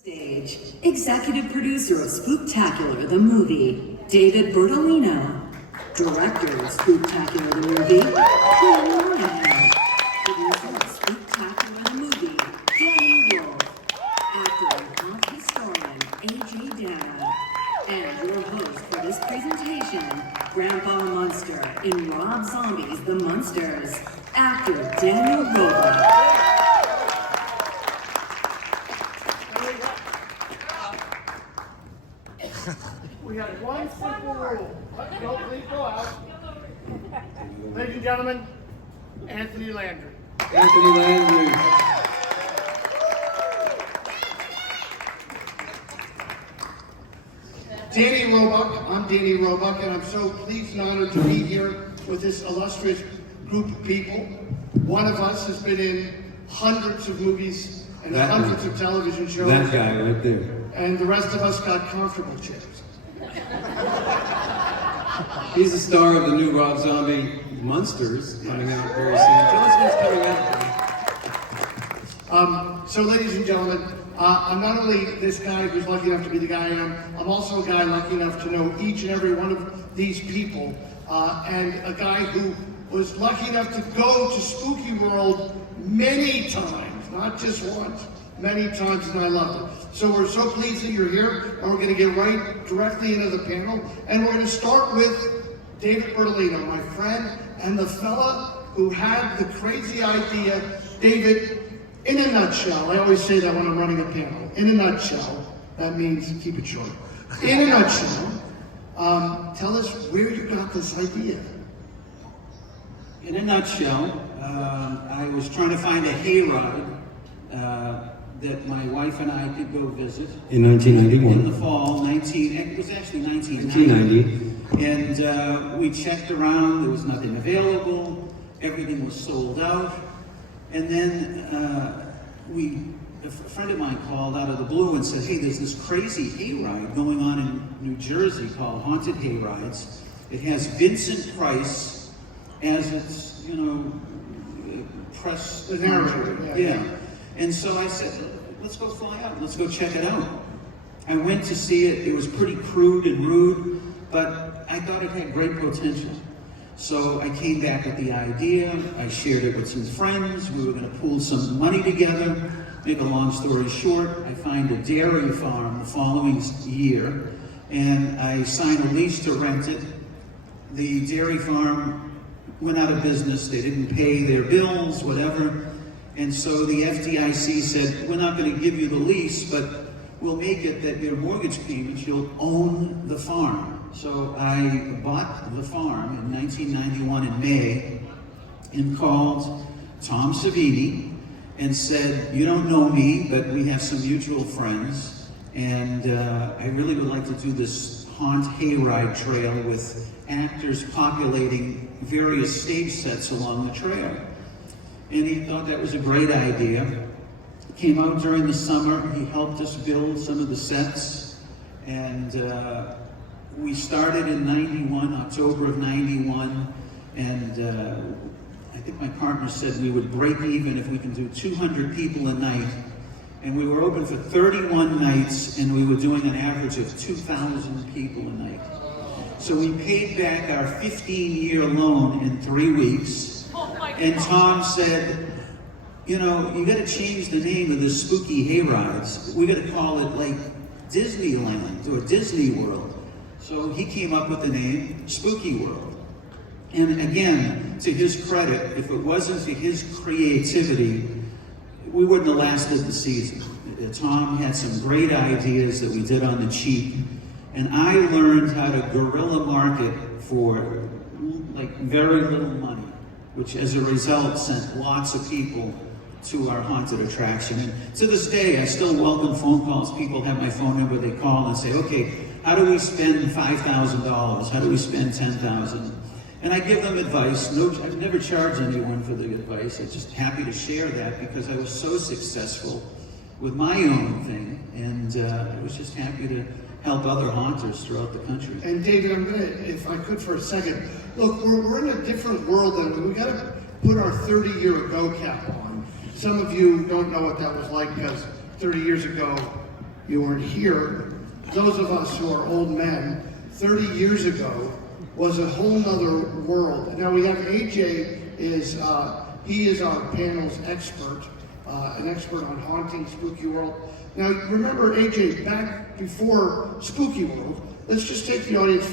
Stage, executive producer of Spooktacular, the movie, David Bertolino. Director of Spooktacular, the movie, Quinn. Producer of Spooktacular, the movie, Daniel Roebuck. Actor and pop historian, A.J. Danna. And your host for this presentation, Grandpa Munster in Rob Zombie's The Munsters, actor Daniel Roebuck. We have one simple rule. Don't please go out. Ladies and gentlemen, Anthony Landry. Anthony Landry. Danny Roebuck. I'm Danny Roebuck, and I'm so pleased and honored to be here with this illustrious group of people. One of us has been in hundreds of movies and hundreds of television shows. That guy right there. And the rest of us got comfortable chairs. He's the star of the new Rob Zombie Munsters coming out very soon. Tell us what's coming out. So ladies and gentlemen, I'm not only this guy who's lucky enough to be the guy I am, I'm also a guy lucky enough to know each and every one of these people, and a guy who was lucky enough to go to SpookyWorld many times, not just once, many times, and I loved it. So we're so pleased that you're here, and we're going to get right directly into the panel, and we're going to start with David Bertolino, my friend, and the fella who had the crazy idea. David, in a nutshell, I always say that when I'm running a panel, in a nutshell, that means keep it short. In a nutshell, tell us where you got this idea. In a nutshell, I was trying to find a hayride that my wife and I could go visit. In 1991. In the fall, it was actually 1990. And we checked around, there was nothing available, everything was sold out. And then a friend of mine called out of the blue and said, hey, there's this crazy hayride going on in New Jersey called Haunted Hayrides. It has Vincent Price as its, press. The narrator. Yeah. And so I said, let's go fly out, let's go check it out. I went to see it. It was pretty crude and rude, but I thought it had great potential. So I came back with the idea, I shared it with some friends, we were going to pool some money together. Make a long story short, I find a dairy farm the following year, and I signed a lease to rent it. The dairy farm went out of business, they didn't pay their bills, whatever. And so the FDIC said, we're not going to give you the lease, but we'll make it that your mortgage payments, you'll own the farm. So I bought the farm in 1991 in May and called Tom Savini and said, you don't know me, but we have some mutual friends. And I really would like to do this haunt hayride trail with actors populating various stage sets along the trail. And he thought that was a great idea. Came out during the summer, he helped us build some of the sets, and we started in 91, October of 91, and I think my partner said we would break even if we can do 200 people a night. And we were open for 31 nights, and we were doing an average of 2,000 people a night. So we paid back our 15-year loan in 3 weeks. And Tom said, you got to change the name of the Spooky Hayrides. We got to call it like Disneyland or Disney World. So he came up with the name SpookyWorld. And again, to his credit, if it wasn't for his creativity, we wouldn't have lasted the season. Tom had some great ideas that we did on the cheap. And I learned how to guerrilla market for like very little money, which as a result sent lots of people to our haunted attraction. And to this day, I still welcome phone calls. People have my phone number, they call and say, okay, how do we spend $5,000? How do we spend $10,000? And I give them advice. I've never charged anyone for the advice. I'm just happy to share that because I was so successful with my own thing. And I was just happy to help other haunters throughout the country. And David, I'm gonna, if I could for a second, look, we're in a different world than we gotta put our 30-year ago cap on. Some of you don't know what that was like because 30 years ago, you weren't here. Those of us who are old men, 30 years ago was a whole nother world. Now we have AJ he is our panel's expert, an expert on haunting, spooky world. Now remember AJ, back before Spooky World, let's just take the audience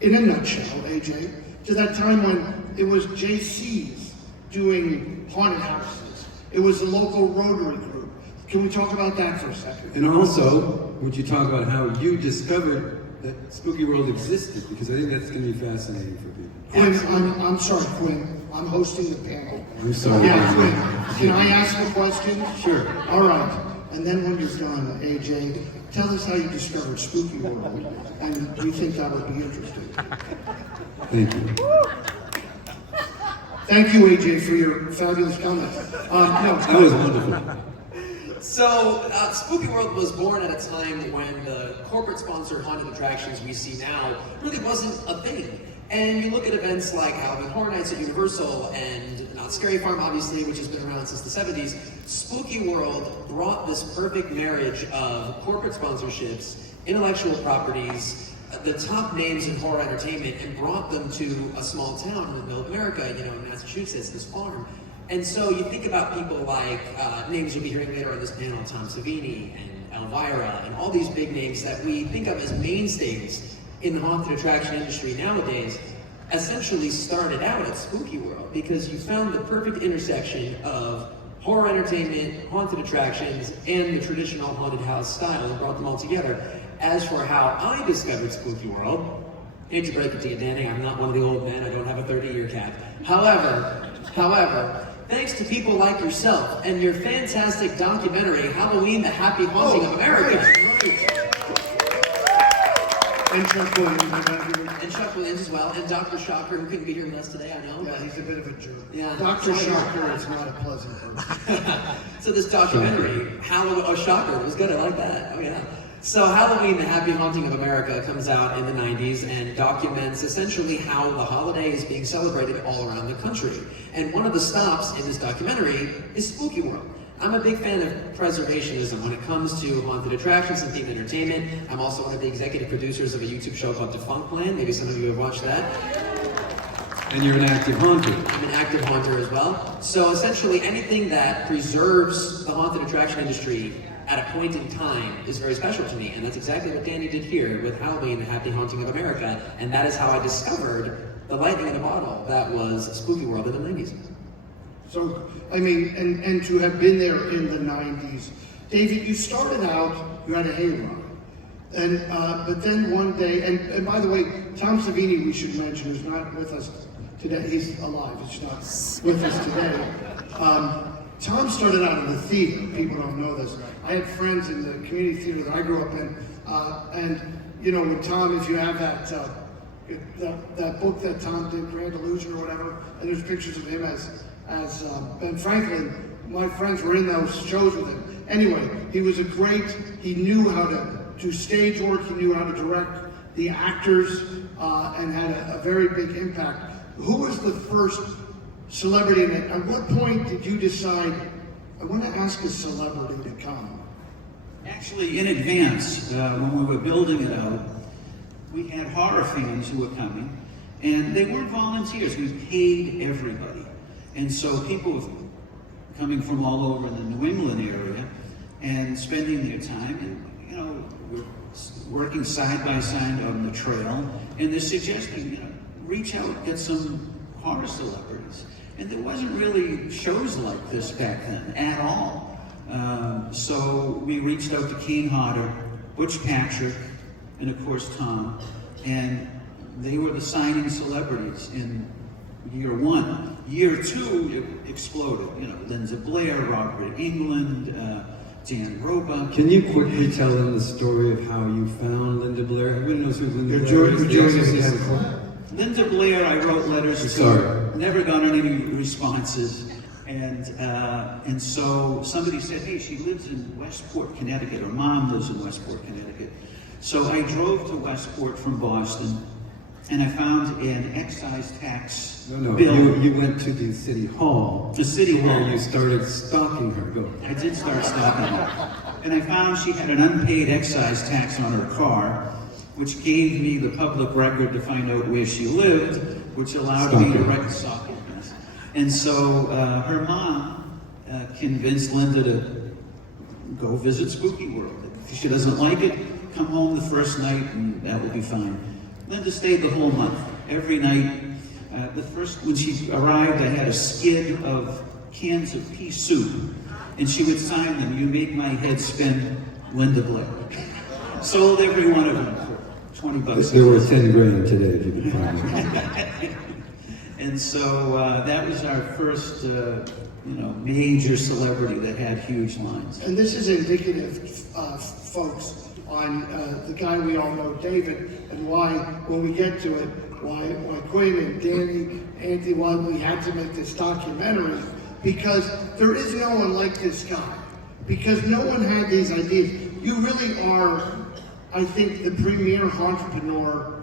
in a nutshell, AJ, to that time when it was JC's doing haunted houses. It was the local Rotary group. Can we talk about that for a second? And also, would you talk about how you discovered that Spooky World existed? Because I think that's going to be fascinating for people. Quinn, I'm sorry, Quinn. I'm hosting the panel. I'm sorry. Yeah, Quinn. Can I ask a question? Sure. All right. And then when you're done, AJ, tell us how you discovered Spooky World. And we think that would be interesting. Thank you. Thank you, AJ, for your fabulous comment. That was wonderful. So, Spooky World was born at a time when the corporate-sponsored haunted attractions we see now really wasn't a thing. And you look at events like Halloween Horror Nights at Universal and Not Scary Farm, obviously, which has been around since the 70s. Spooky World brought this perfect marriage of corporate sponsorships, intellectual properties, the top names in horror entertainment, and brought them to a small town in the middle of America, in Massachusetts, this farm. And so you think about people like names you'll be hearing later on this panel, Tom Savini and Elvira, and all these big names that we think of as mainstays in the haunted attraction industry nowadays, essentially started out at Spooky World because you found the perfect intersection of horror entertainment, haunted attractions, and the traditional haunted house style, and brought them all together. As for how I discovered Spooky World, hate to break it to you, Danny, I'm not one of the old men, I don't have a 30-year cap. However, thanks to people like yourself and your fantastic documentary, Halloween, the Happy Haunting of America. Right. And Chuck Williams. And Chuck Williams as well, and Dr. Shocker, who couldn't be here with us today, I know. Yeah, he's a bit of a jerk. Yeah. Dr. Shocker is not a pleasant person. So this documentary, Shocker, it was good, I like that, oh yeah. So Halloween, the Happy Haunting of America comes out in the 90s and documents essentially how the holiday is being celebrated all around the country. And one of the stops in this documentary is Spooky World. I'm a big fan of preservationism when it comes to haunted attractions and themed entertainment. I'm also one of the executive producers of a YouTube show called Defunctland. Maybe some of you have watched that. And you're an active haunter. I'm an active haunter as well. So essentially anything that preserves the haunted attraction industry at a point in time is very special to me. And that's exactly what Danny did here with Halloween, the Happy Haunting of America. And that is how I discovered the lightning in a bottle that was Spooky World in the 90s. So, I mean, and to have been there in the 90s. David, you started out, you had a hayride. And, but then one day, and by the way, Tom Savini, we should mention, is not with us today. He's alive, he's not with us today. Tom started out in the theater. People don't know this. I had friends in the community theater that I grew up in. And, with Tom, if you have that book that Tom did, Grand Illusion or whatever, and there's pictures of him as Ben Franklin, my friends were in those shows with him. Anyway, he was he knew how to do stage work, he knew how to direct the actors, and had a very big impact. Who was the first celebrity in it? At what point did you decide, I want to ask a celebrity to come? Actually, in advance, when we were building it out, we had horror fans who were coming, and they weren't volunteers. We paid everybody. And so people were coming from all over the New England area and spending their time, and we're working side by side on the trail, and they're suggesting, reach out, get some horror celebrities. And there wasn't really shows like this back then at all. So we reached out to Keen Hodder, Butch Patrick, and of course Tom, and they were the signing celebrities in year one. Year two, it exploded. Lindsay Blair, Robert England, Daniel Roebuck. Can you quickly tell them the story of how you found Linda Blair? Everybody knows who Linda Blair is. Linda Blair, I wrote letters to, never got any responses. And so somebody said, hey, she lives in Westport, Connecticut. Her mom lives in Westport, Connecticut. So I drove to Westport from Boston, and I found an excise tax bill. You went to the city hall. The city hall. Where you started stalking her. Go. I did start stalking her. And I found she had an unpaid excise tax on her car, which gave me the public record to find out where she lived, which allowed me to reconcile this. And so her mom convinced Linda to go visit Spooky World. If she doesn't like it, come home the first night and that will be fine. Linda stayed the whole month, every night. When she arrived, I had a skid of cans of pea soup, and she would sign them, "You make my head spin, Linda Blair." Sold every one of them for $20. There were 10 grand today, if you could find them. And so that was our first, major celebrity that had huge lines. And this is indicative, folks, on the guy we all know, David, and why, when we get to it, why Quinn and Danny, Anthony, why we had to make this documentary, because there is no one like this guy. Because no one had these ideas. You really are, I think, the premier entrepreneur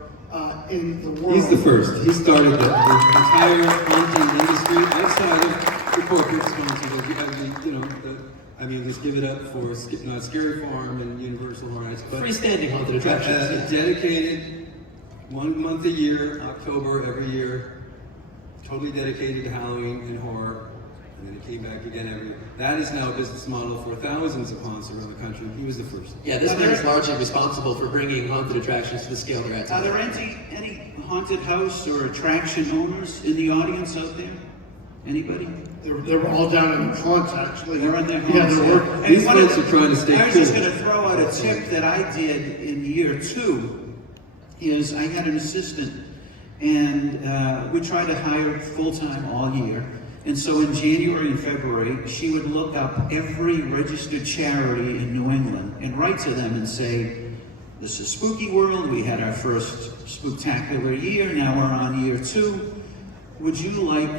in the world. He's the first. He started the entire haunting industry outside of the corporate sponsors. You have let's give it up for Scary Farm and Universal Horror Nights. But freestanding haunted attractions. Dedicated 1 month a year, October every year, totally dedicated to Halloween and horror. And then it came back again That is now a business model for thousands of haunts around the country. He was the first. Yeah, this man is largely responsible for bringing haunted attractions to the scale they're at today. Are there any haunted house or attraction owners in the audience out there? Anybody? They were all down in the haunts, actually. They're in their haunts. Yeah, they're working. These folks are trying to stay I was cool. just going to throw out a tip that I did in year 2. Is I had an assistant, and we tried to hire full-time all year. And so in January and February, she would look up every registered charity in New England and write to them and say, "This is Spooky World. We had our first Spooktacular year. Now we're on year 2. Would you like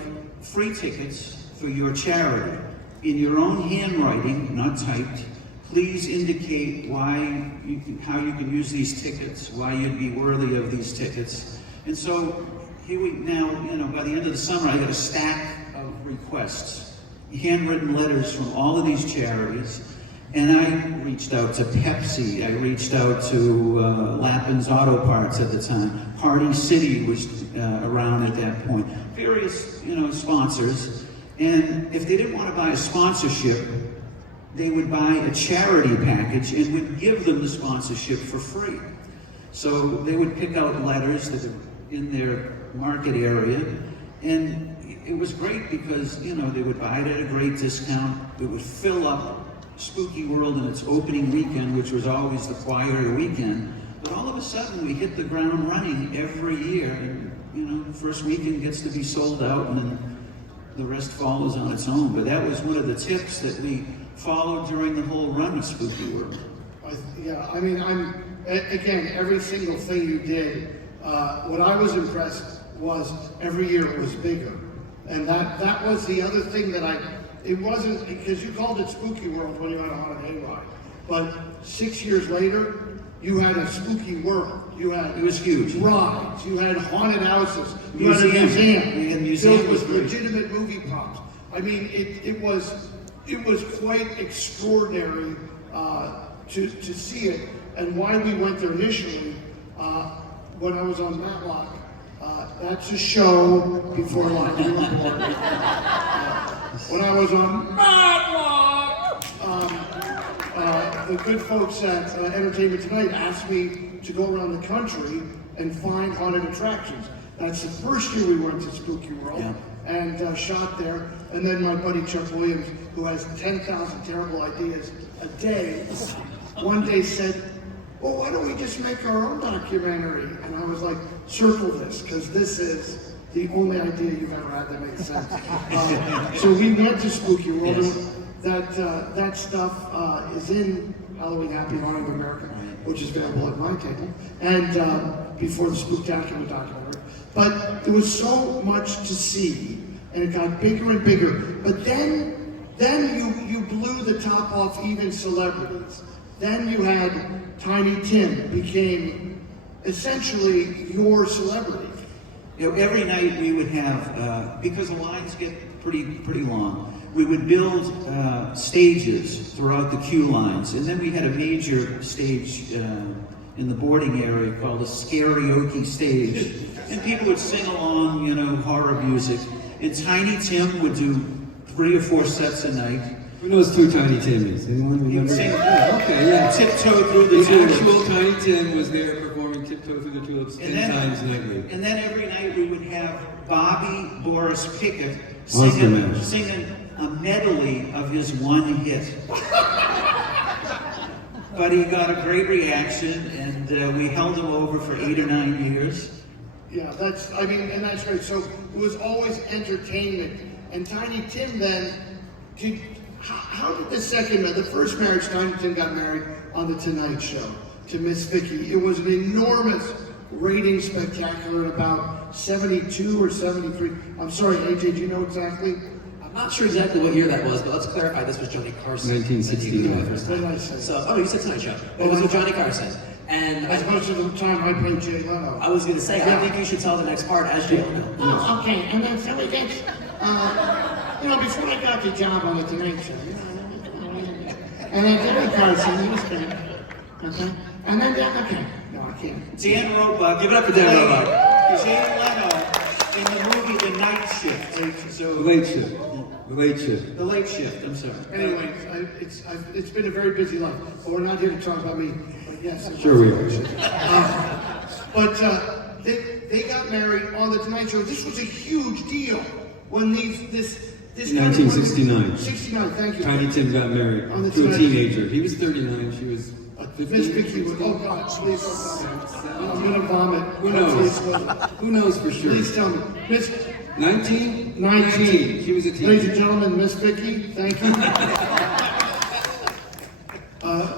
free tickets for your charity? In your own handwriting, not typed, please indicate how you can use these tickets, why you'd be worthy of these tickets." And so here we now, by the end of the summer, I got a stack of requests, handwritten letters from all of these charities. And I reached out to Pepsi, I reached out to Lappin's Auto Parts at the time. Party City was around at that point. Various, sponsors. And if they didn't want to buy a sponsorship, they would buy a charity package and would give them the sponsorship for free. So they would pick out letters that are in their market area, and it was great because, they would buy it at a great discount. It would fill up Spooky World in its opening weekend, which was always the quieter weekend. But all of a sudden, we hit the ground running every year, and, the first weekend gets to be sold out, and then the rest follows on its own. But that was one of the tips that we followed during the whole run of Spooky World. Again, every single thing you did, what I was impressed was every year it was bigger. And that was the other thing it wasn't, because you called it Spooky World when you had a haunted hayride. But 6 years later, you had a Spooky World. It was huge. Rides, you had haunted houses, you had a museum filled with legitimate movie props. It was quite extraordinary to see it. And why we went there initially, when I was on Matlock, that's a show before life. You were born. When I was on Matlock, the good folks at Entertainment Tonight asked me to go around the country and find haunted attractions. That's the first year we went to Spooky World and shot there. And then my buddy Chuck Williams, who has 10,000 terrible ideas a day, one day said, "Well, why don't we just make our own documentary?" And I was like, "Circle this, because this is the only idea you've ever had that makes sense." So we went to Spooky World. Yes. That stuff is in Halloween Happy Haunting of America, which is available at my table, and before the Spooktacular documentary. But there was so much to see, and it got bigger and bigger. But then you blew the top off even celebrities. Then you had Tiny Tim became essentially your celebrity. Every night we would have, because the lines get pretty long, we would build stages throughout the queue lines, and then we had a major stage in the boarding area called a karaoke stage, and people would sing along, you know, horror music. And Tiny Tim would do 3 or 4 sets a night. Who knows 2 Tiny Timmys? Anyone He would remember? sing, Okay, yeah. Tiptoe Through the The Tulips. actual Tiny Tim was there performing Tiptoe Through the Tulips 10 times nightly. And then every night we would have Bobby Boris Pickett Oscar Man. singing a medley of his one hit. But he got a great reaction, and we held him over for 8 or 9 years. Yeah, that's great. So it was always entertainment. And Tiny Tim then, how did the first marriage, Tiny Tim got married on The Tonight Show to Miss Vicky. It was an enormous rating spectacular in about 72 or 73. I'm sorry, AJ, do you know exactly? I'm not sure exactly what year that was, but let's clarify this was Johnny Carson. 1969. What did I say? So, you said Tonight Show. It was with Johnny Carson. And As much of the time I played Jay Leno. I was going to say, I think you should tell the next part as Jay Leno. Oh, okay. And then so we get, before I got the job on The Tonight Show, and then Johnny Carson, he was good. Okay? And then, okay. No, I can't. Dan Roebuck. Give it up for Dan Roebuck. Jay Leno in the movie The Night Shift. The Late Shift. The Late Shift. The Late Shift, I'm sorry. Anyway, it's been a very busy life. But we're not here to talk about me. But yes. Sure we are. They got married on The Tonight Show. This was a huge deal when this 1969. 69, thank you. Tiny Tim got married On the to a Tonight teenager. He was 39, she was Miss Vicky was, oh God, please don't tell me. I'm gonna vomit. Who knows? Who knows for sure? Please tell me. Miss 19? 19. She was a Ladies teenager. and gentlemen, Miss Vicky, thank you.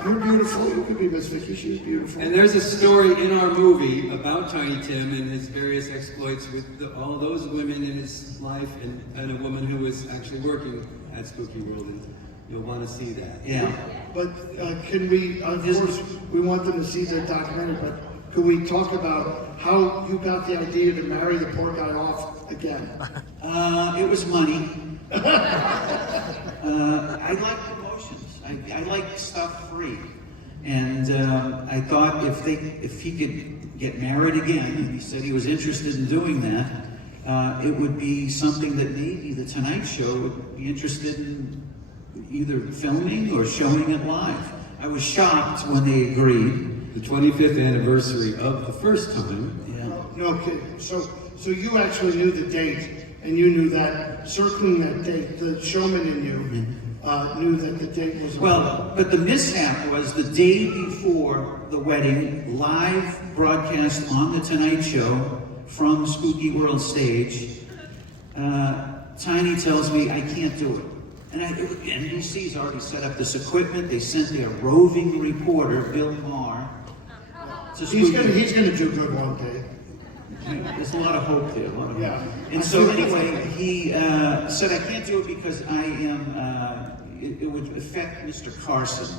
You're beautiful. You could be Miss Vicky. She was beautiful. And there's a story in our movie about Tiny Tim and his various exploits with all those women in his life and a woman who was actually working at SpookyWorld, and you'll want to see that. Yeah. But can we, of course, we want them to see the documentary, but could we talk about how you got the idea to marry the poor guy off again? It was money. I like promotions. I like stuff free. And I thought if he could get married again, and he said he was interested in doing that, it would be something that maybe The Tonight Show would be interested in either filming or showing it live. I was shocked when they agreed. The 25th anniversary of the first time. Yeah. No kidding. So you actually knew the date, and you knew that, circling that date, the showman in you knew that the date was... Well, but the mishap was the day before the wedding, live broadcast on The Tonight Show from SpookyWorld stage. Tiny tells me I can't do it. And NBC's already set up this equipment. They sent their roving reporter, Bill Maher, to He's gonna do good one day. There's a lot of hope there. Yeah. And so anyway, he said, I can't do it because I am, it would affect Mr. Carson.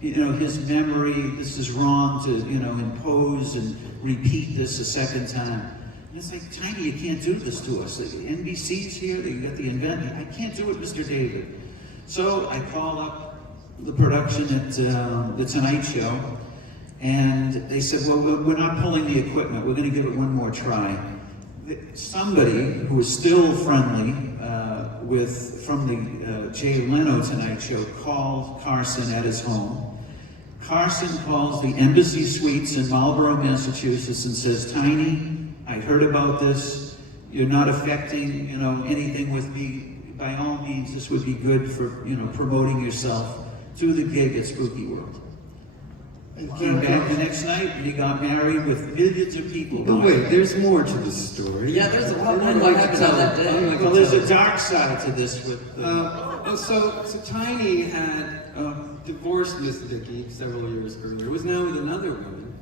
You know, his memory, this is wrong to, impose and repeat this a second time. And it's like, Tiny, you can't do this to us. NBC's here, they got the inventor. I can't do it, Mr. David. So I call up the production at The Tonight Show, and they said, well, we're not pulling the equipment. We're going to give it one more try. Somebody who was still friendly from the Jay Leno Tonight Show called Carson at his home. Carson calls the Embassy Suites in Marlborough, Massachusetts, and says, Tiny, I heard about this. You're not affecting, anything with me. By all means, this would be good for, promoting yourself to the gig at SpookyWorld. And came back the next night, and he got married with millions of people. But wait, there's more to the story. Yeah, there's a lot more to happen on that day. Well, there's a dark side to this with... So Tiny had divorced Miss Vicky several years earlier. Was now with another woman.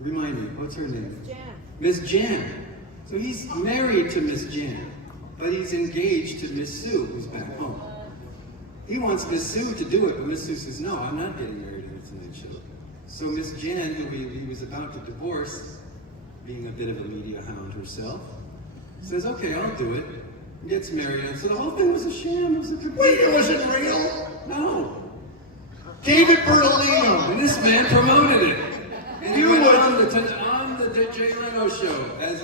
Remind me, what's her name? Jan. Miss Jan. So he's married to Miss Jan, but he's engaged to Miss Sue, who's back home. He wants Miss Sue to do it, but Miss Sue says, no, I'm not getting married in The Tonight Show. So Miss Jan, who he was about to divorce, being a bit of a media hound herself, says, okay, I'll do it. gets married, and so the whole thing was a sham. It was a complete... Wait, it wasn't real? No. David Bertolino. And this man promoted it. And You he went would- on the Jay Leno show as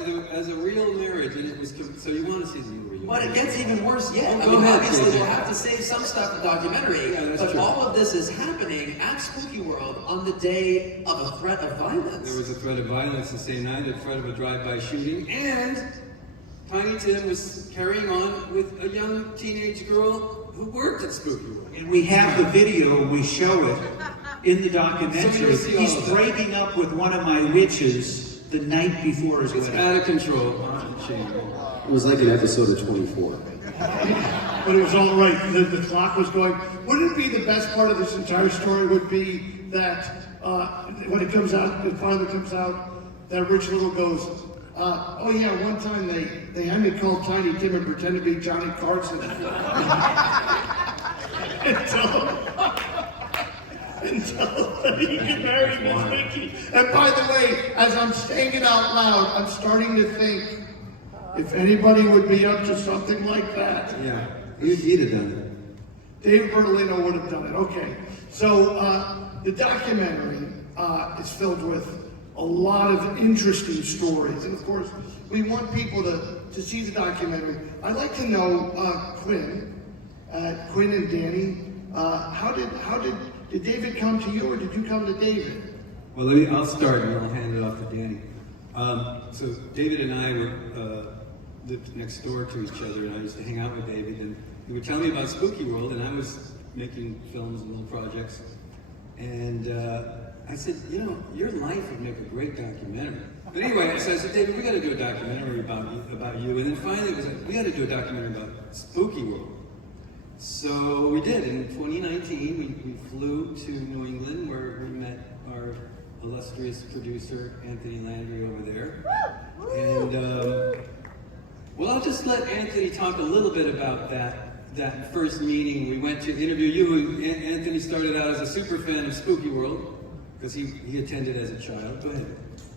a real marriage, and it was so you want to see the real. But it gets even worse yet. Oh, I go mean, ahead, obviously Casey. we'll have to save some stuff in the documentary, Yeah, that's but true. all of this is happening at Spooky World on the day of a threat of violence. There was a threat of violence the same night, a threat of a drive-by shooting, and Tiny Tim was carrying on with a young teenage girl who worked at Spooky World. And we have the video, we show it in the documentary. So you'll see all He's of that. breaking up with one of my witches the night before his It's wedding. out of control. Shame. It was like an episode of 24. But it was all right. The clock was going. Wouldn't it be the best part of this entire story would be that when it comes out, it finally comes out, that Rich Little goes, oh yeah, one time they had me call Tiny Tim and pretend to be Johnny Carson. until he get married Miss Vicky. And by the way, as I'm saying it out loud, I'm starting to think, if anybody would be up to something like that, Yeah, he'd have done Dave Bertolino would have done it. Okay, so the documentary is filled with a lot of interesting stories, and of course, we want people to see the documentary. I'd like to know, Quinn and Danny, how did David come to you, or did you come to David? it. Well, I'll start and I'll hand it off to Danny. So David and I lived next door to each other, and I used to hang out with David, and he would tell me about Spooky World, and I was making films and little projects. And I said, you know, your life would make a great documentary. But anyway, so I said, David, we got to do a documentary about you. And then finally it was like, we got to do a documentary about Spooky World. So we did. In 2019, we flew to New England, where we met our illustrious producer, Anthony Landry, over there. And well, I'll just let Anthony talk a little bit about that first meeting. We went to interview you. Anthony started out as a super fan of Spooky World because he attended as a child. Go ahead.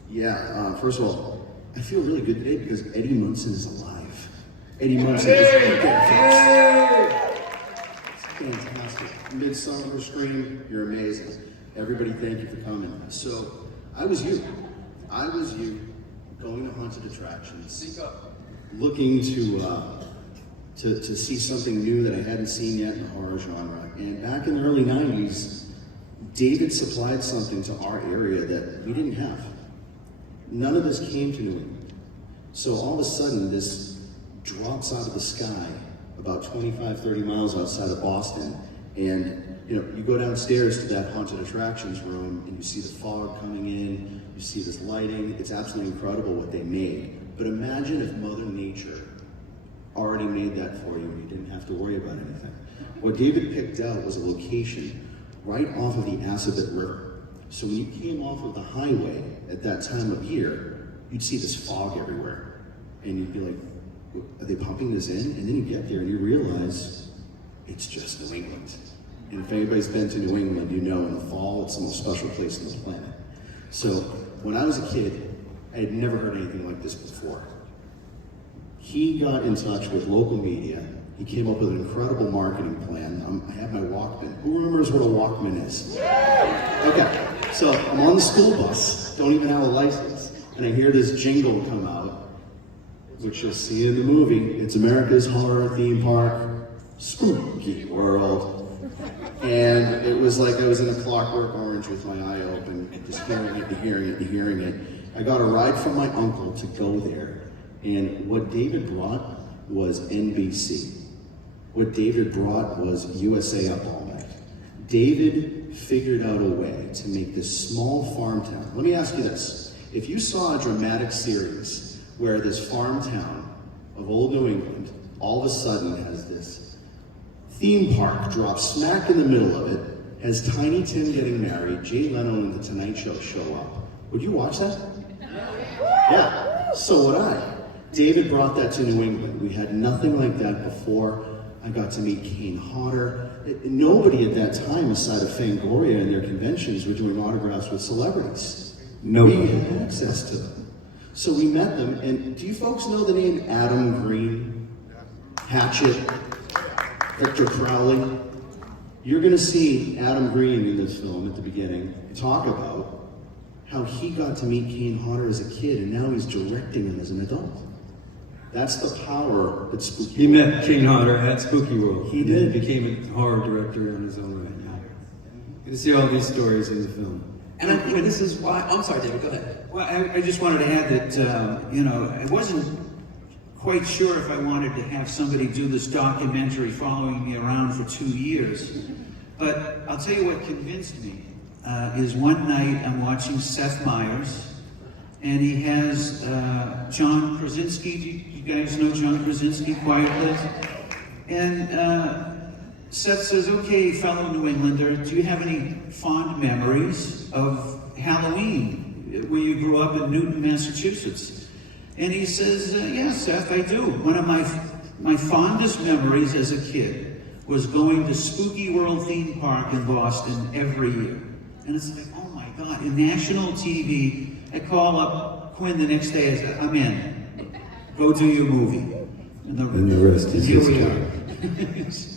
Yeah, first of all, I feel really good today because Eddie Munson is alive. Eddie Munson is fantastic. Midsummer Scream, you're amazing. Everybody, thank you for coming. So, I was you going to haunted attractions, looking to see something new that I hadn't seen yet in the horror genre. And back in the early 90s, David supplied something to our area that we didn't have. None of this came to New England. So all of a sudden, this drops out of the sky about 25, 30 miles outside of Boston. And you know, you go downstairs to that haunted attractions room and you see the fog coming in, you see this lighting. It's absolutely incredible what they made. But imagine if Mother Nature already made that for you and you didn't have to worry about anything. What David picked out was a location right off of the Assabet River. So when you came off of the highway at that time of year, you'd see this fog everywhere. And you'd be like, are they pumping this in? And then you get there and you realize it's just New England. And if anybody's been to New England, you know in the fall, it's the most special place on the planet. So when I was a kid, I had never heard anything like this before. He got in touch with local media. He came up with an incredible marketing plan. I have my Walkman. Who remembers what a Walkman is? Okay, so I'm on the school bus, don't even have a license, and I hear this jingle come out, which you'll see in the movie. It's America's horror theme park, Spooky World. And it was like I was in a Clockwork Orange with my eye open, just hearing it and hearing it and hearing it. I got a ride from my uncle to go there, and what David brought was NBC. What David brought was USA Up All Night. David figured out a way to make this small farm town. Let me ask you this. If you saw a dramatic series where this farm town of old New England all of a sudden has this theme park drop smack in the middle of it, has Tiny Tim getting married, Jay Leno and The Tonight Show show up, would you watch that? Yeah, so would I. David brought that to New England. We had nothing like that before. I got to meet Kane Hodder. Nobody at that time, aside of Fangoria and their conventions, were doing autographs with celebrities. Nobody. We had access to them. So we met them, and do you folks know the name Adam Green? Hatchet, Victor Crowley. You're going to see Adam Green in this film at the beginning talk about how he got to meet Kane Hodder as a kid, and now he's directing him as an adult. That's the power that Spooky He World. met Kane Hodder at Spooky World. He did. And became a horror director on his own right. You can see all these stories in the film. And I think this is why. I'm sorry, David. Go ahead. Well, I just wanted to add that, you know, I wasn't quite sure if I wanted to have somebody do this documentary following me around for 2 years. But I'll tell you what convinced me is one night I'm watching Seth Meyers, and he has John Krasinski. Do you guys know John Krasinski, Quiet Place? And Seth says, okay, fellow New Englander, do you have any fond memories of Halloween, where you grew up in Newton, Massachusetts? And he says, yeah, Seth, I do. One of my fondest memories as a kid was going to Spooky World theme park in Boston every year. And it's like, oh my God, in national TV, I call up Quinn the next day, I say, I'm in. Go do your movie. And the rest is here we history. are.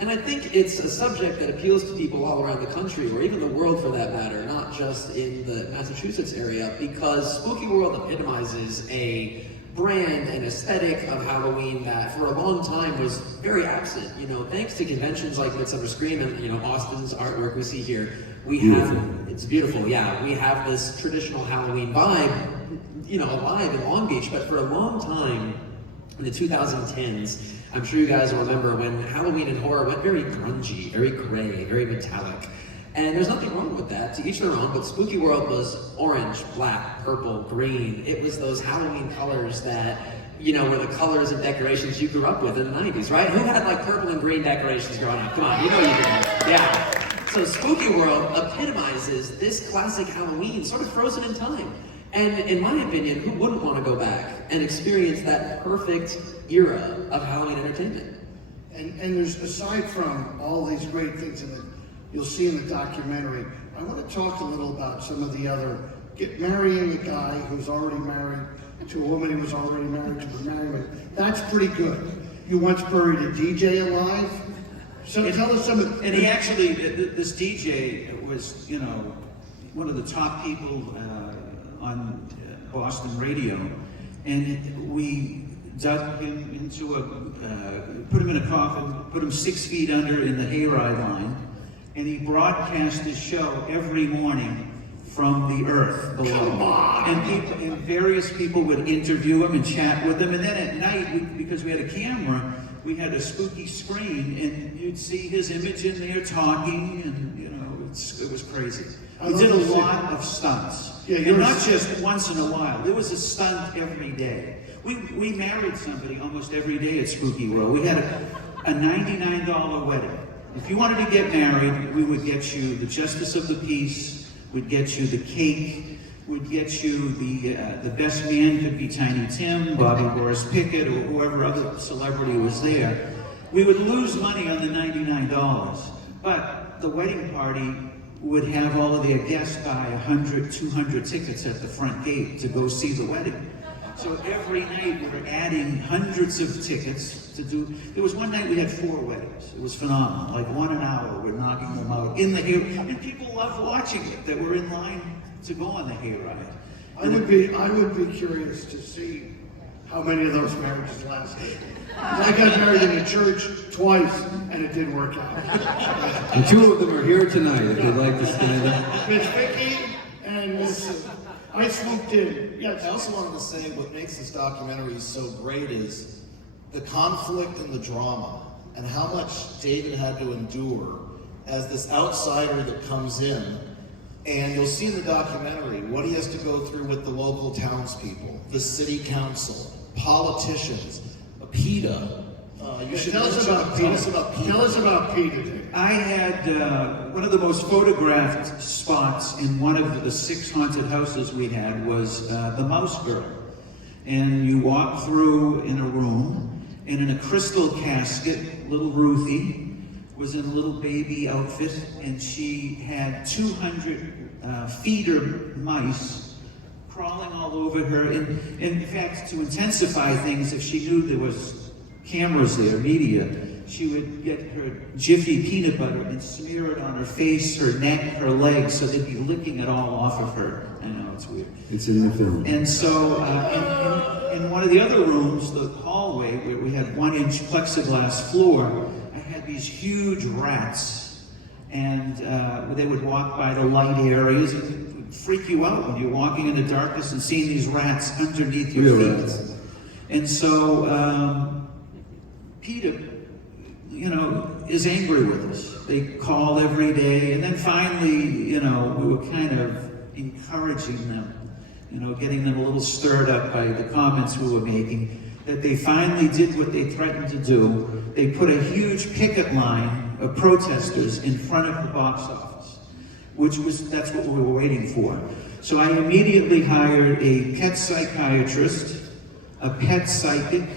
And I think it's a subject that appeals to people all around the country, or even the world for that matter, not just in the Massachusetts area, because Spooky World epitomizes a brand and aesthetic of Halloween that for a long time was very absent. You know, thanks to conventions like Midsummer Scream and, you know, Austin's artwork we see here, we have, it's beautiful, yeah, we have this traditional Halloween vibe, you know, alive in Long Beach, but for a long time, in the 2010s, I'm sure you guys will remember when Halloween and horror went very grungy, very gray, very metallic. And there's nothing wrong with that, to each their own, but Spooky World was orange, black, purple, green. It was those Halloween colors that, you know, were the colors and decorations you grew up with in the 90s, right? Who had like purple and green decorations growing up? Come on, you know you did. Yeah. So Spooky World epitomizes this classic Halloween, sort of frozen in time. And in my opinion, who wouldn't want to go back and experience that perfect era of Halloween entertainment? And there's, aside from all these great things you'll see in the documentary, I want to talk a little about some of the other, marrying a guy who's already married to a woman who was already married to the married. That's pretty good. You once buried a DJ alive. So tell us some of. And he actually, this DJ was, you know, one of the top people on Boston radio, and we dug him into put him in a coffin, put him 6 feet under in the hayride line, and he broadcast his show every morning from the earth below. And various people would interview him and chat with him, and then at night, because we had a camera, we had a spooky screen, and you'd see his image in there talking, and you know, it was crazy. We did a lot of stunts. Yeah, and not just once in a while. There was a stunt every day. We married somebody almost every day at Spooky World. We had a $99 wedding. If you wanted to get married, we would get you the Justice of the Peace, we'd get you the cake, we'd get you the best man could be Tiny Tim, Bobby Boris Pickett, or whoever other celebrity was there. We would lose money on the $99, but the wedding party would have all of their guests buy 100, 200 tickets at the front gate to go see the wedding. So every night we were adding hundreds of tickets to do. There was one night we had 4 weddings. It was phenomenal. Like 1 an hour, we're knocking them out in the hayride. And people loved watching it, that were in line to go on the hayride. I would be curious to see how many of those marriages lasted. I got married in a church twice, and it didn't work out. And 2 of them are here tonight, if you'd like to stand up. Miss Vicky and Miss. I swooped in. Yes. I also wanted to say what makes this documentary so great is the conflict and the drama, and how much David had to endure as this outsider that comes in. And you'll see in the documentary what he has to go through with the local townspeople, the city council, politicians, PETA. Tell us about PETA. Tell us about PETA. I had one of the most photographed spots in one of the 6 haunted houses we had was the Mouse Girl. And you walk through in a room, and in a crystal casket, little Ruthie was in a little baby outfit, and she had 200 feeder mice crawling all over her. And in fact, to intensify things, if she knew there was cameras there, media, she would get her Jiffy peanut butter and smear it on her face, her neck, her legs, so they'd be licking it all off of her. I know, it's weird. It's in the film. And so in one of the other rooms, the hallway, where we had 1-inch plexiglass floor, I had these huge rats. And they would walk by the light areas. It would freak you out when you're walking in the darkness and seeing these rats underneath your feet. Rats. And so Peter, is angry with us. They call every day, and then finally, we were kind of encouraging them, getting them a little stirred up by the comments we were making, that they finally did what they threatened to do. They put a huge picket line of protesters in front of the box office, that's what we were waiting for. So I immediately hired a pet psychiatrist, a pet psychic,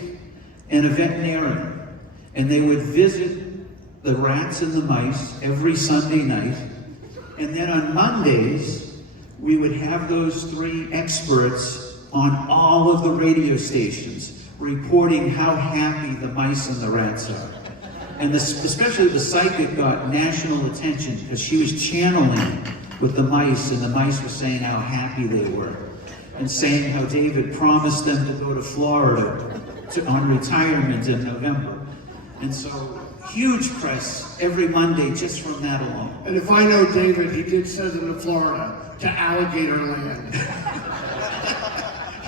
and a veterinarian. And they would visit the rats and the mice every Sunday night. And then on Mondays, we would have those 3 experts on all of the radio stations reporting how happy the mice and the rats are. And especially the psychic got national attention because she was channeling with the mice, and the mice were saying how happy they were and saying how David promised them to go to Florida on retirement in November. And so, huge press every Monday just from that alone. And if I know David, he did send them to Florida to alligator land.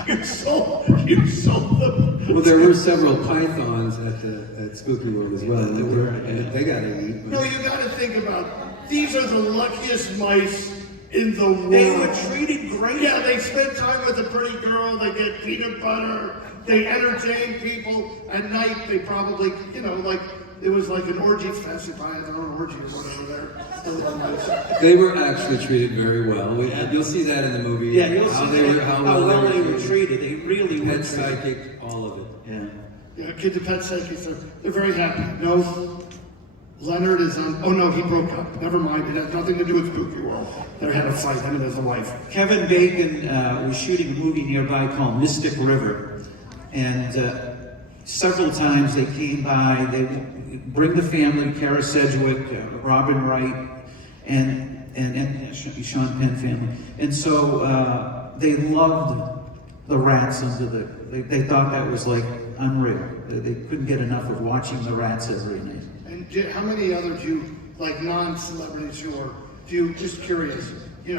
You sold them. Well, there were several pythons at Spooky World as well. They got to eat. No, you got to think about, these are the luckiest mice in the world. They were treated great. Yeah, they spend time with a pretty girl, they get peanut butter, they entertain people. At night, they probably, it was like an orgy fest. If I had their own orgy or whatever there. They were actually treated very well. You'll see that in the movie. Yeah, you'll see how well they were treated. They really were treated. Pet psychic, all of it. Yeah, the pet psychics, they're very happy. No, Leonard is on, oh no, he broke up. Never mind, it has nothing to do with Spooky World. They had a fight, him and his wife. Kevin Bacon was shooting a movie nearby called Mystic River. And several times they came by, they would bring the family, Kara Sedgwick, Robin Wright, and Sean Penn family. And so they loved the rats they thought that was like unreal. They couldn't get enough of watching the rats every night. And how many other non-celebrities just curious, did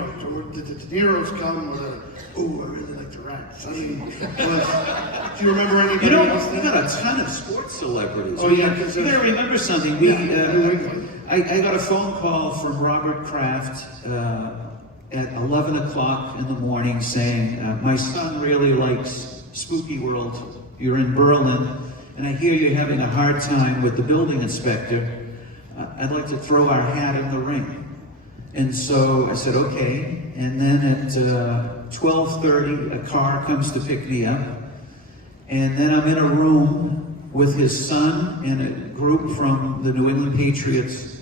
the De Niro's come with I really like the rats? I mean, do you remember anybody else? We got a ton of sports celebrities. Oh yeah, you gotta remember something. I got a phone call from Robert Kraft at 11 o'clock in the morning saying, my son really likes Spooky World. You're in Berlin, and I hear you're having a hard time with the building inspector. I'd like to throw our hat in the ring. And so I said, okay. And then at 12:30, a car comes to pick me up. And then I'm in a room with his son and a group from the New England Patriots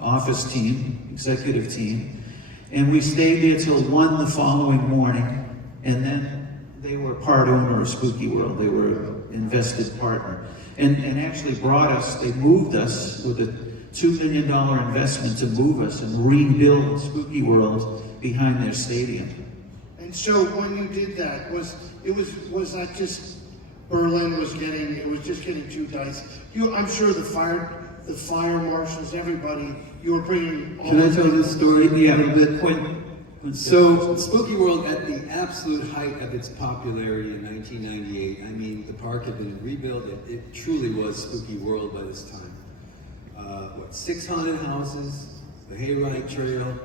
office team, executive team. And we stayed there till 1 the following morning. And then they were part owner of Spooky World. They were invested partner. And actually they moved us with a $2 million investment to move us and rebuild Spooky World behind their stadium. And so when you did that, was that just Berlin was just getting too dicey? I'm sure the fire marshals, everybody, you were bringing all. Can I tell this story Yeah, a little bit? Quinn. So, Spooky World, at the absolute height of its popularity in 1998, I mean, the park had been rebuilt. It truly was Spooky World by this time. 6 haunted houses, the Hayride Trail,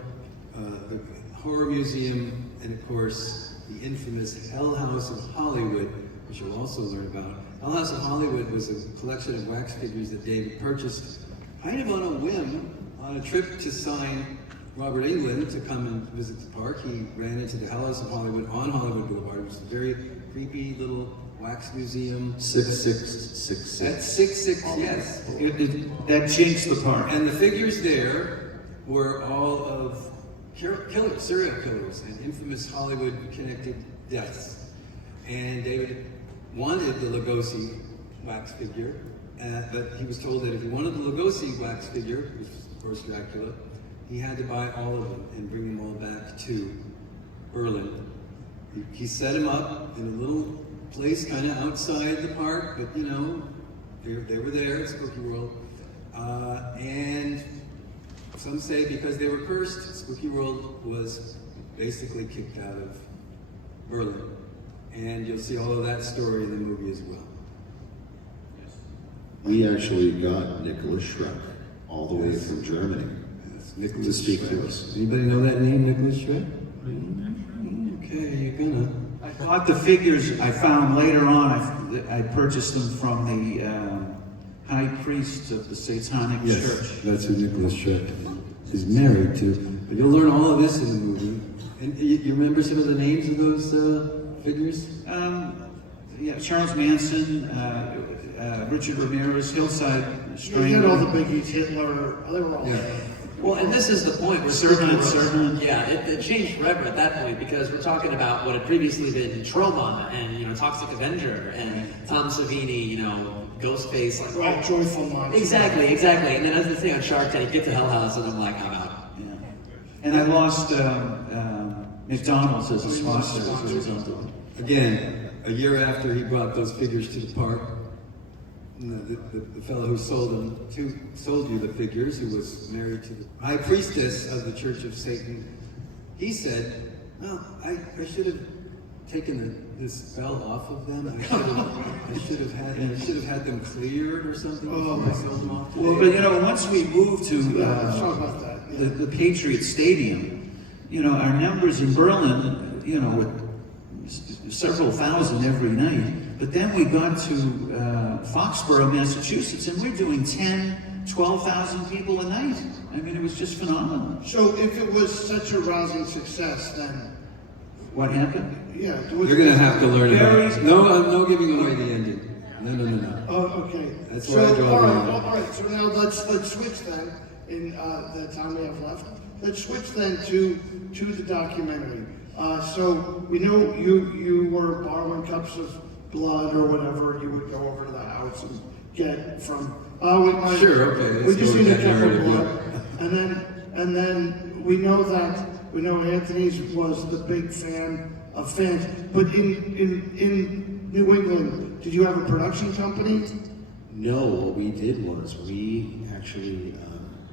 the Horror Museum, and of course, the infamous Hell House of Hollywood, which you'll also learn about. Hell House of Hollywood was a collection of wax figures that David purchased kind of on a whim on a trip to sign Robert Englund to come and visit the park. He ran into the Hell House of Hollywood on Hollywood Boulevard, which is a very creepy little wax museum. 6666. That's 66, yes. That jinxed the park. And the figures there were all of killers, serial killers, and infamous Hollywood-connected deaths. And David wanted the Lugosi wax figure, but he was told that if he wanted the Lugosi wax figure, which was of course Dracula, he had to buy all of them and bring them all back to Berlin. He set him up in a little place kind of outside the park, but you know, they were there at Spooky World. And some say because they were cursed, Spooky World was basically kicked out of Berlin. And you'll see all of that story in the movie as well. We actually got Nicholas Schreck all the way from Germany to speak to us. Anybody know that name, Nicholas Schreck? Okay, you're gonna. I bought the figures I found later on. I purchased them from the high priest of the Satanic Church. That's who Nicholas Schreck is married to. But you'll learn all of this in the movie. And you remember some of the names of those figures? Yeah, Charles Manson, Richard Ramirez, Hillside You Stranger. had all the biggies, Hitler, they were all there. Well, and this is the point where Servant. Yeah, it changed forever at that point because we're talking about what had previously been Trauma and Toxic Avenger and Tom Savini, Ghostface, like Right, joyful monster. Exactly. And then as the thing on Shark Tank, get to Hell House, and I'm like, I'm out. Yeah. And I lost McDonald's as a sponsor as a result of it. Again, a year after he brought those figures to the park, the fellow who sold you the figures, who was married to the high priestess of the Church of Satan, he said, "Well, I should have taken this spell off of them. I should have had them cleared or something before I sold them off." Well, but once we moved to Let's talk about that. Yeah. the Patriot Stadium, our numbers in Berlin, with several thousand every night. But then we got to Foxborough, Massachusetts, and we're doing 10, 12,000 people a night. I mean, it was just phenomenal. So if it was such a rousing success, then What happened? yeah. You're gonna have to learn about it. Very- No, I'm no giving away the ending. No. Oh, okay. That's where I draw the line. All right. So now let's switch then. In the time we have left, let's switch then to the documentary. So we know you were borrowing cups of blood or whatever you would go over to the house and get from. Sure, okay, We let's just go need with a that cup of narrative, blood, and then we know Anthony's was the big fan of fans. But in New England, did you have a production company? No, what we did was we actually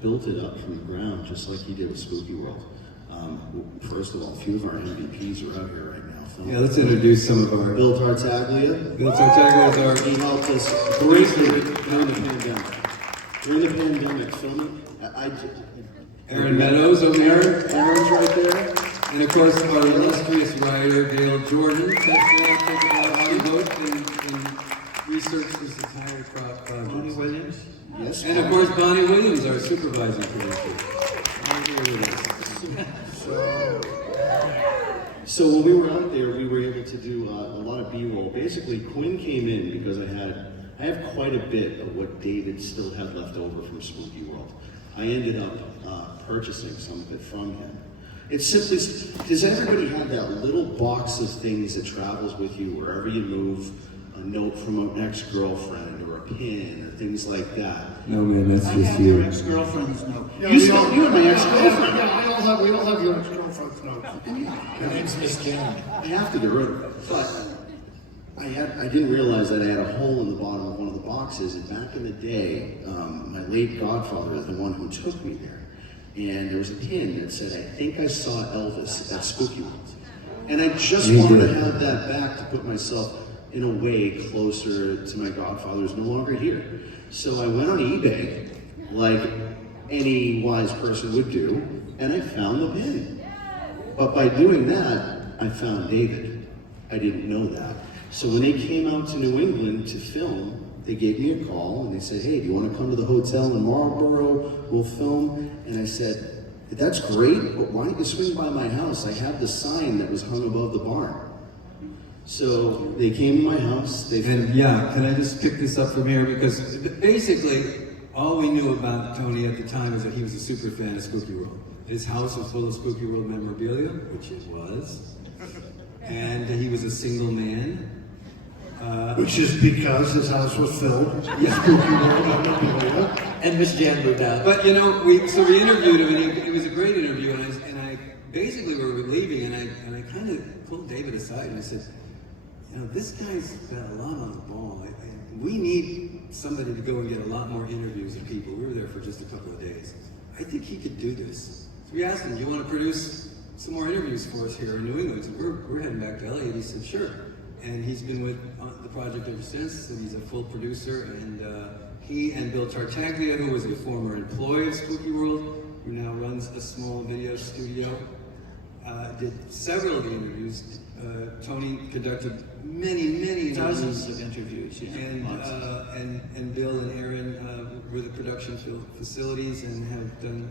built it up from the ground, just like you did with Spooky World. First of all, a few of our MVPs are out here right now. Yeah, let's introduce some of our. Bill Tartaglia. Bill Tartaglia is our. He helped us greatly during the pandemic. During the pandemic, filming. Aaron Meadows over here. Aaron's right there. And of course, our illustrious writer, Dale Jordan, he wrote and researched this entire project. Bonnie Williams? Yes. And of course, Bonnie Williams, our supervising producer. Right here with us. So when we were out there, we were able to do a lot of B-roll. Basically, Quinn came in because I have quite a bit of what David still had left over from Spooky World. I ended up purchasing some of it from him. It's simply, does everybody have that little box of things that travels with you wherever you move? A note from an ex-girlfriend or a pin or things like that. No, man, that's I just have your you. ex-girlfriend's note. Yeah, You and my ex-girlfriend. Yeah, we all have your ex-girlfriend's note. Her name's Miss Jen. I have to get rid of it. But I didn't realize that I had a hole in the bottom of one of the boxes. And back in the day, my late godfather is the one who took me there. And there was a pin that said, "I think I saw Elvis at Spooky World." And I just wanted to have that back to put myself in a way closer to my godfather who's no longer here. So I went on eBay, like any wise person would do, and I found the pin. But by doing that, I found David. I didn't know that. So when they came out to New England to film, they gave me a call and they said, "Hey, do you want to come to the hotel in Marlborough? We'll film." And I said, "That's great, but why don't you swing by my house? I have the sign that was hung above the barn." So they came to my house. And yeah, can I just pick this up from here? Because basically, all we knew about Tony at the time is that he was a super fan of Spooky World. His house was full of Spooky World memorabilia, which it was. And he was a single man. Which is because his house was filled with SpookyWorld memorabilia. And Miss Jan moved out. But you know, we interviewed him, and it was a great interview. And I basically we were leaving, and I kind of pulled David aside and I said, you know, this guy's got a lot on the ball. We need somebody to go and get a lot more interviews of people. We were there for just a couple of days. I think he could do this. So we asked him, do you want to produce some more interviews for us here in New England? So we're heading back to LA, and he said, sure. And he's been with the project ever since, so he's a full producer. And he and Bill Tartaglia, who was a former employee of SpookyWorld, who now runs a small video studio, did several of the interviews. Tony conducted many Dozens of interviews, yeah. And Bill and Aaron were the production facilities and have done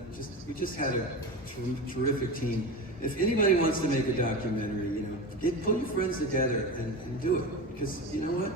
we just had a terrific team. If anybody wants to make a documentary, you know, pull your friends together and do it, because you know what?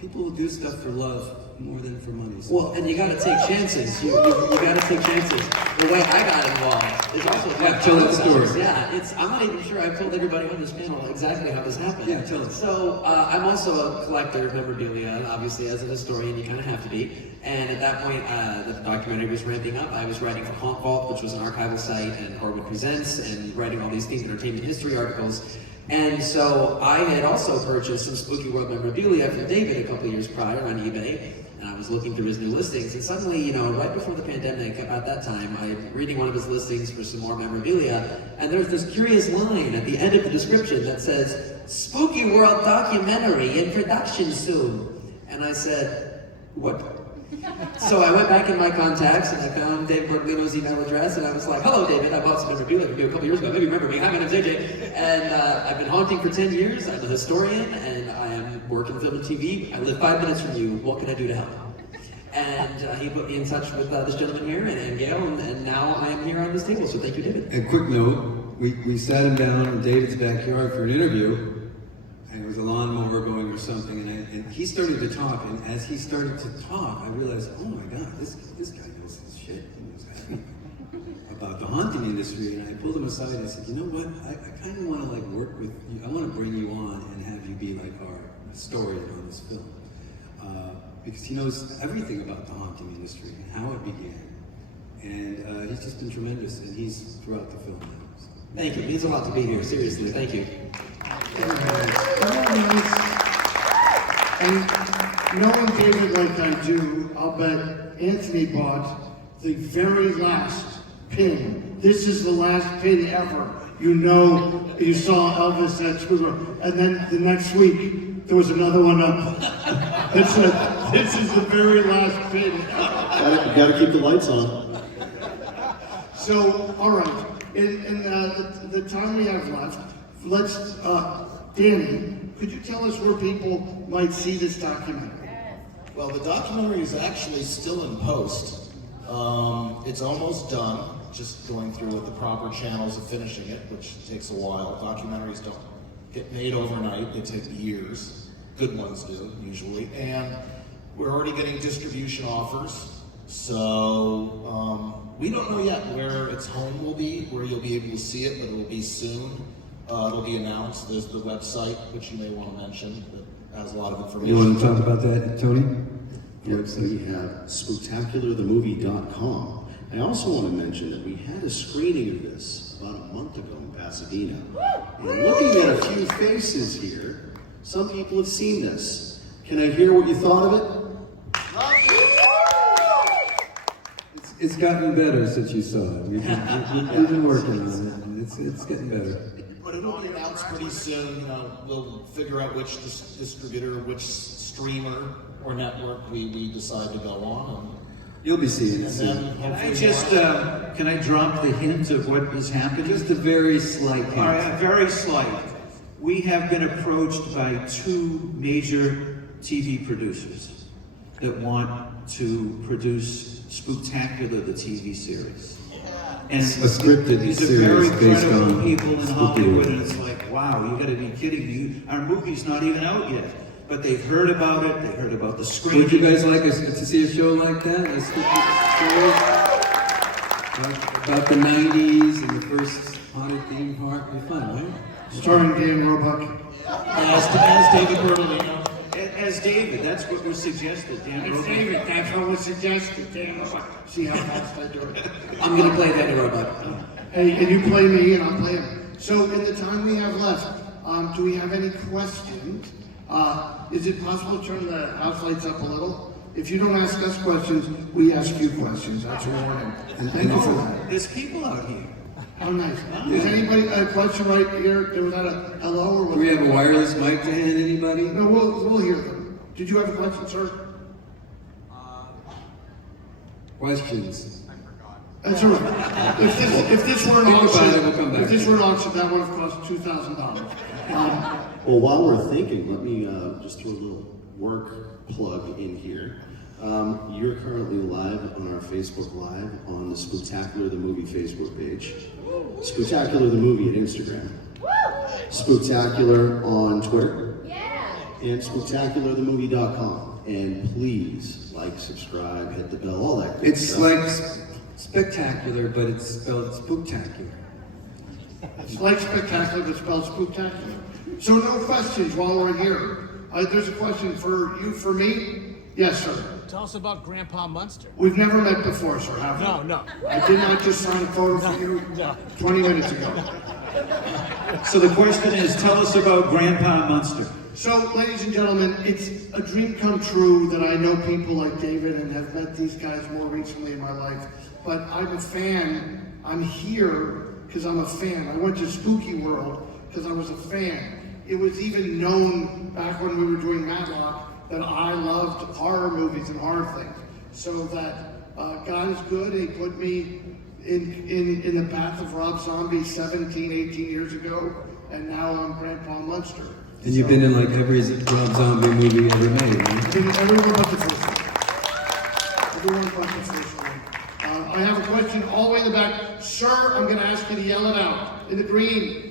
People will do stuff for love more than for money. So. Well, and you got to take chances. You got to take chances. The way I got involved is also tell that story. Yeah, I'm not even sure I've told everybody on this panel exactly how this happened. Yeah, tell us. So I'm also a collector of memorabilia, and obviously as a historian, you kind of have to be. And at that point, the documentary was ramping up. I was writing for Haunt Vault, which was an archival site, and Horwood Presents, and writing all these themed entertainment history articles. And so I had also purchased some SpookyWorld memorabilia from David a couple years prior on eBay. And I was looking through his new listings, and suddenly, you know, right before the pandemic, about that time, I'm reading one of his listings for some more memorabilia, and there's this curious line at the end of the description that says, SpookyWorld documentary in production soon. And I said, what? So I went back in my contacts and I found David Bertolino's email address, and I was like, hello David, I bought some memorabilia from you a couple years ago, maybe you remember me, hi, my name's AJ. And I've been haunting for 10 years, I'm a historian, and I am working film and TV. I live 5 minutes from you, what can I do to help? And he put me in touch with this gentleman here, and Gail, and now I am here on this table, so thank you, David. And quick note, we sat him down in David's backyard for an interview, and it was a lawnmower going or something, and he started to talk, and as he started to talk, I realized, oh my God, this guy knows his shit. He knows about the haunting industry, and I pulled him aside and I said, you know what, I kind of want to like work with you, I want to bring you on and have you be like our historian on this film. Because he knows everything about the haunting industry and how it began. And he's just been tremendous, and he's throughout the film now. So. Thank you, it means a lot to be here, seriously, thank you. And knowing David like I do, I'll bet Anthony bought the very last pin. This is the last pin ever. You know, you saw Elvis at SpookyWorld, and then the next week there was another one up. It said, "This is the very last pin ever." Gotta keep the lights on. So, all right. In the time we have left, let's, Danny, could you tell us where people might see this documentary? Well, the documentary is actually still in post. It's almost done, just going through with the proper channels of finishing it, which takes a while. Documentaries don't get made overnight, they take years. Good ones do, usually. And we're already getting distribution offers. So, we don't know yet where its home will be, where you'll be able to see it, but it will be soon. It'll be announced. There's the website, which you may want to mention, that has a lot of information. You want to talk about that, Tony? Yep, so we have spooktacularthemovie.com. I also want to mention that we had a screening of this about a month ago in Pasadena. And looking at a few faces here, some people have seen this. Can I hear what you thought of it? It's gotten better since you saw it. We've been working on it, and it's getting better. But it'll be announced pretty soon. You know, we'll figure out which distributor, which streamer or network we decide to go on. You'll be seeing it And soon. then Can I hopefully just, can I drop the hint of what is happening? Just a very slight hint. All right, very slight. We have been approached by 2 major TV producers that want to produce Spooktacular, the TV series. And A scripted these are series very based credible on people in Spooky Hollywood, World. and it's like, wow, you gotta be kidding me. Our movie's not even out yet. But they've heard about it, they heard about the screen. Would you guys like us to see a show like that? A spooky show? About the 90s and the first haunted theme park? It'd be fun, right? Starring Daniel Roebuck. as David Bertolino. as David. That's what was suggested. Dan It's Roebuck. David, that's what was suggested, Dan Roebuck. See how fast I do it? I'm gonna play Daniel Roebuck. Hey, and you play me and I'll play him. So in the time we have left, do we have any questions? Is it possible to turn the house lights up a little? If you don't ask us questions, we ask you questions. That's a warning. And thank you for that. There's people out here. How nice. Is anybody, a question right here? Was that a hello or what? Do we have a wireless mic to hand anybody? No, we'll hear them. Did you have a question, sir? Questions? That's all right. If this were an Think about it, auction, we'll come back if this to were an auction, that would have cost $2,000. Well, while we're thinking, let me just throw a little work plug in here. You're currently live on our Facebook Live on the Spooktacular the Movie Facebook page. Spooktacular the Movie at Instagram. Spooktacular on Twitter. And SpooktacularTheMovie.com. And please like, subscribe, hit the bell, all that good It's stuff. like spectacular, but it's spelled spooktacular. It's like spectacular, but spelled spooktacular. So no questions while we're here. There's a question for you, for me. Yes, sir. Tell us about Grandpa Munster. We've never met before, sir, have we? No. I did not just sign a photo for you No. 20 minutes ago. So the question is, tell us about Grandpa Munster. So, ladies and gentlemen, it's a dream come true that I know people like David and have met these guys more recently in my life. But I'm a fan. I'm here because I'm a fan. I went to SpookyWorld because I was a fan. It was even known back when we were doing Matlock that I loved horror movies and horror things. So that God is good. He put me in the path of Rob Zombie 17, 18 years ago, and now I'm Grandpa Munster. And you've been in like every Rob Zombie movie ever made, right? I've been in everyone but the first one. Everyone but the first one. I have a question all the way in the back. Sir, I'm going to ask you to yell it out. In the green.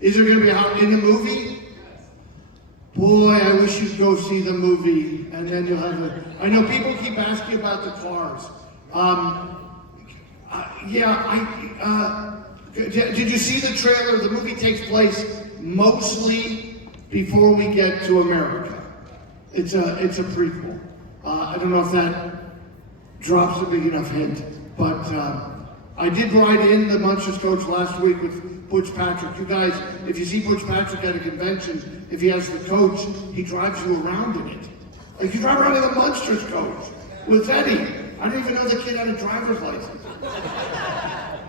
Is there going to be a hot in the movie? Boy, I wish you'd go see the movie, and then you'll have a. I know people keep asking about the cars. Did you see the trailer? The movie takes place mostly before we get to America. It's a prequel. I don't know if that drops a big enough hint, but I did ride in the Munsters coach last week with Butch Patrick. You guys, if you see Butch Patrick at a convention, if he has the coach, he drives you around in it. Like you drive around in the Munsters coach with Eddie. I didn't even know the kid had a driver's license.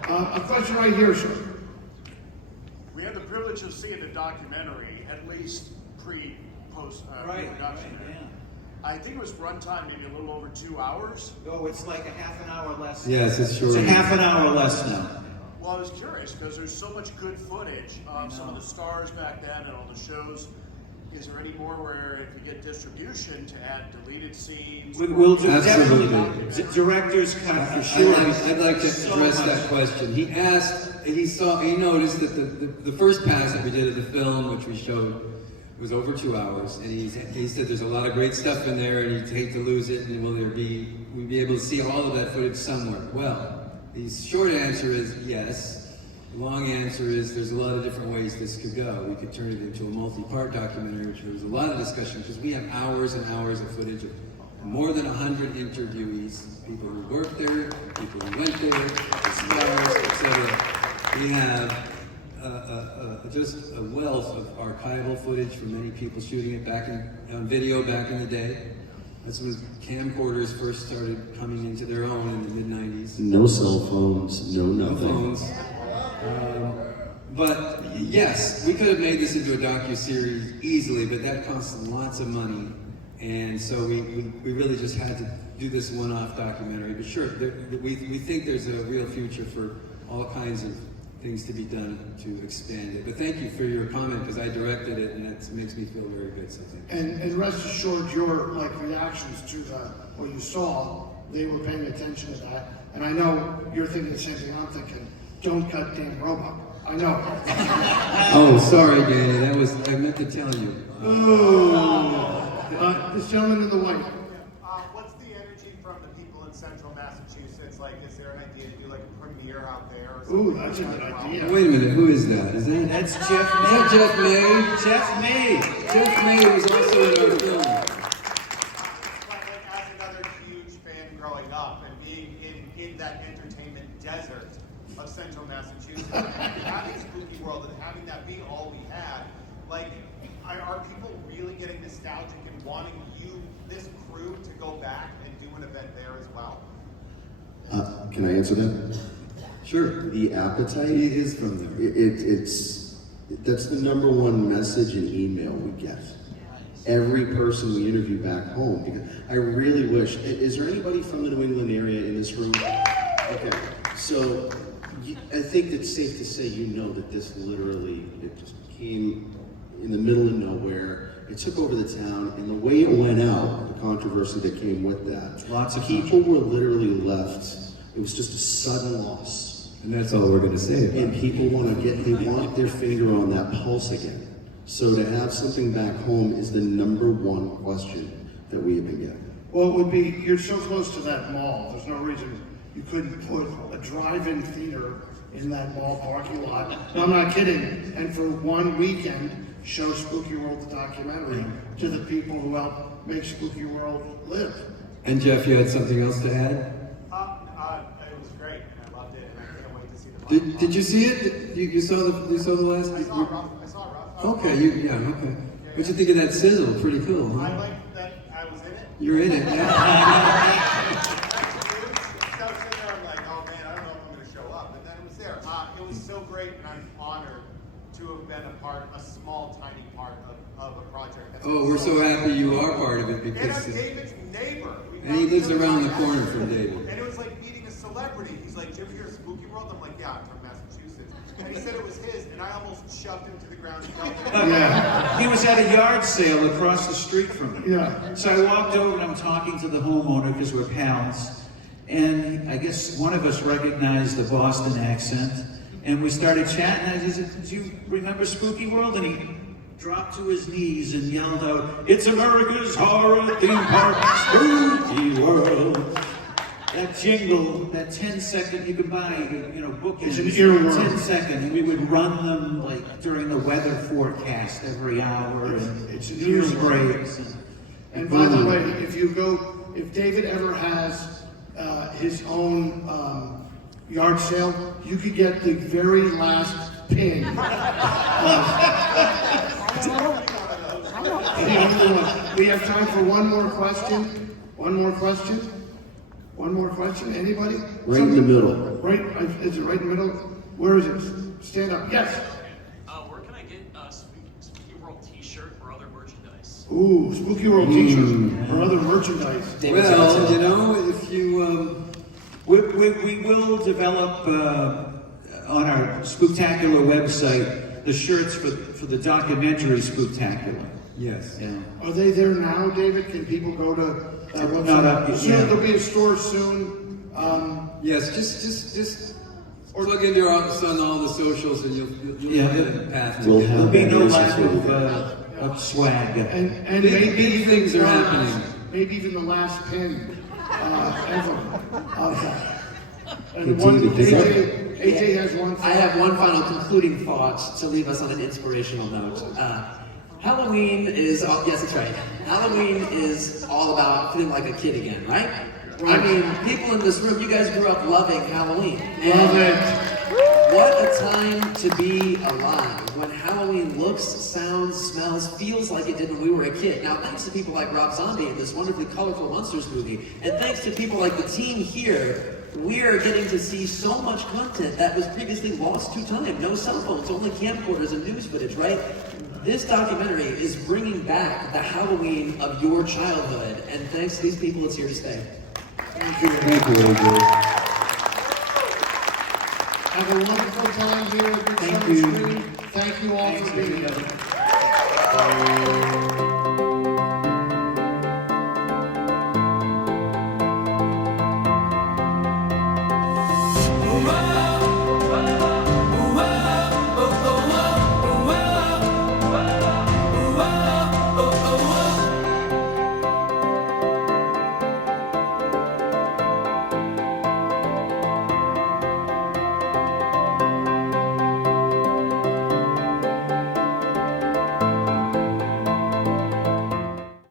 A question right here, sir. We had the privilege of seeing the documentary, at least pre-production. Yeah. I think it was runtime maybe a little over 2 hours. Oh, it's like a half an hour less. Yes, it's short. It's a half an hour less now. Well, I was curious because there's so much good footage of some of the stars back then and all the shows. Is there any more where if you get distribution to add deleted scenes? We'll do Absolutely. definitely. Director's cut for sure. I'd like to So address much. that question. He noticed that the first pass that we did of the film, which we showed, was over 2 hours, and he said there's a lot of great stuff in there, and he'd hate to lose it, and we'd be able to see all of that footage somewhere. Well, the short answer is yes. The long answer is there's a lot of different ways this could go. We could turn it into a multi-part documentary, which there was a lot of discussion, because we have hours and hours of footage of more than 100 interviewees, people who worked there, people who went there, the stars, etc. We have just a wealth of archival footage from many people shooting it on video back in the day. That's when camcorders first started coming into their own in the mid-90s. No cell phones, no No nothing. phones. But yes, we could have made this into a docu-series easily, but that costs lots of money. And so we really just had to do this one-off documentary. But sure, we think there's a real future for all kinds of things to be done to expand it. But thank you for your comment, because I directed it, and that makes me feel very good. So thank you. And rest assured, your reactions to what you saw, they were paying attention to that. And I know you're thinking the same thing I'm thinking. Don't cut Dan Roebuck. I know. Oh, sorry, Danny. I meant to tell you. This gentleman in the white. What's the energy from the people in central Massachusetts Massachusetts. Like, is there an idea to do like a premiere out there? Or Ooh, something that's a like good that as well? idea. Wait a minute, who is that? Is that That's Jeff Is May. that Jeff May? Jeff May. Jeff May was also in our film. Like, as another huge fan growing up and being in that entertainment desert of central Massachusetts, and having Spooky World and having that be all we had, like, are people really getting nostalgic and wanting this crew, to go back and do an event there as well? Can I answer that? Sure. The appetite. He is from there. That's the number one message and email we get. Every person we interview back home, because I really wish. Is there anybody from the New England area in this room? Okay, so I think it's safe to say that this literally it just came in the middle of nowhere. It took over the town, and the way it went out, the controversy that came with that, Lots of people were literally left. It was just a sudden loss. And that's all we're going to say about And it. people they want their finger on that pulse again. So to have something back home is the number one question that we have been getting. Well, it would be, you're so close to that mall, there's no reason you couldn't put a drive-in theater in that mall parking lot. No, I'm not kidding. And for one weekend, show Spooky World the documentary to the people who help make Spooky World live. And Jeff, you had something else to add? It was great, and I loved it, and I can't wait to see the Did you see it? You saw the last? I saw Rough. Okay, okay. What'd you think of that sizzle? Pretty cool, huh? I liked that I was in it. You're in it, yeah. So I was sitting there, I'm like, oh man, I don't know if I'm going to show up. And then it was there. It was so great, and I'm honored to have been a small, tiny part of a project. That's Oh, we're so happy you are part of it And because. I'm David's neighbor. And he lives around the corner from David. And it was like meeting a celebrity. He's like, did you ever hear of Spooky World? I'm like, yeah, I'm from Massachusetts. And he said it was his, and I almost shoved him to the ground and killed him. Yeah. He was at a yard sale across the street from me. Yeah. So I walked over and I'm talking to the homeowner because we're pals. And I guess one of us recognized the Boston accent. And we started chatting. And I said, do you remember Spooky World? And he dropped to his knees and yelled out, "It's America's horror theme park, Spooky World." That jingle, that 10-second you could buy, book It's it. an earworm. 10 second, and we would run them like during the weather forecast every hour, and It's an news earworm. breaks. And by the way, if David ever has his own yard sale, you could get the very last pin. We have time for one more question. Anybody? Right in the middle. Right? Is it right in the middle? Where is it? Stand up. Yes. Where can I get a Spooky World t-shirt or other merchandise? Ooh, Spooky World t-shirt or other merchandise. Well, if you. We will develop on our Spooktacular website the shirts for the documentary Spooktacular. Yes. Yeah. Are they there now, David? Can people go to that website? Not up yet, Soon, yeah. there'll be a store soon. Yes, just plug in your office on all the socials and you'll Yeah. find a path. We'll to have get There'll be no that lack of swag. And Big- maybe big even things are the last- happening. Maybe even the last pin ever. And Continue, does that- AJ has one. I have one final concluding thought to leave us on an inspirational note. Halloween is, yes, that's right. Halloween is all about feeling like a kid again, right? I mean, people in this room, you guys grew up loving Halloween. Love it. What a time to be alive when Halloween looks, sounds, smells, feels like it did when we were a kid. Now, thanks to people like Rob Zombie in this wonderfully colorful Munsters movie, and thanks to people like the team here, we're getting to see so much content that was previously lost to time. No cell phones, only camcorders and news footage, right? This documentary is bringing back the Halloween of your childhood, and thanks to these people, it's here to stay. Thank you. Have a wonderful time here at Midsummer Scream. Thank you all for being here.